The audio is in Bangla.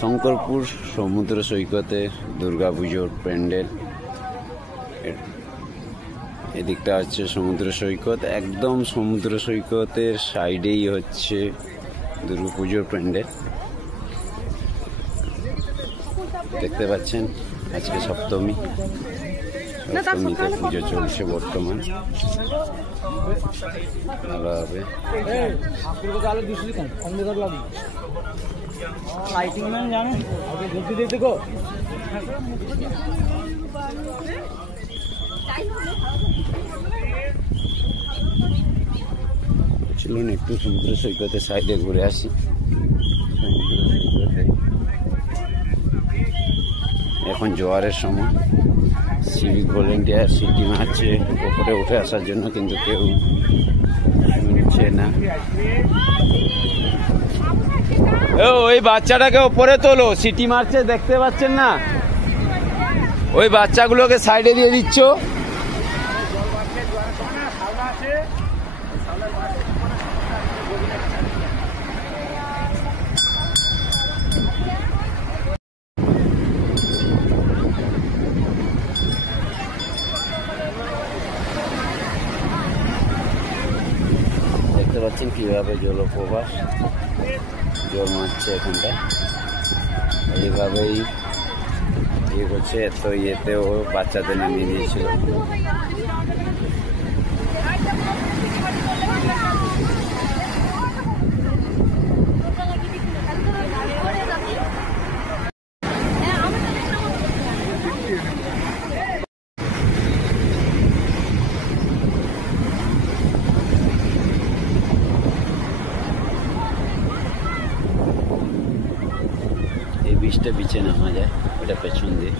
শঙ্করপুর সমুদ্র সৈকতে দুর্গাপুজোর প্যান্ডেল। এদিকটা হচ্ছে সমুদ্র সৈকত, একদম সমুদ্র সৈকতের সাইডেই হচ্ছে দুর্গাপুজোর প্যান্ডেল। দেখতে পাচ্ছেন আজকে সপ্তমী, সপ্তমীতে পুজো চলছে বর্তমান ভালোভাবে। চলুন একটু সমুদ্র সৈকতের সাইডে ঘুরে আসি। এখন জোয়ারের সময়, সিভিক ভলেন্টিয়ার সিটি মারছে ওপরে উঠে আসার জন্য, কিন্তু কেউ শুনছে না। ওই বাচ্চাটাকে ওপরে তোলো, সিটি মারছে, দেখতে পাচ্ছেন না? ওই বাচ্চাগুলোকে সাইডে দিয়ে দিচ্ছ। দেখতে পাচ্ছেন কিভাবে জলপ্রবাহ জল মারছে এখানটায়, এইভাবেই ইয়ে করছে। এত ইয়েতেও বাচ্চাদের নামিয়ে দিয়েছিল। এই বীজটা বিছে নামা যায়, ওটা পেছন দিয়ে।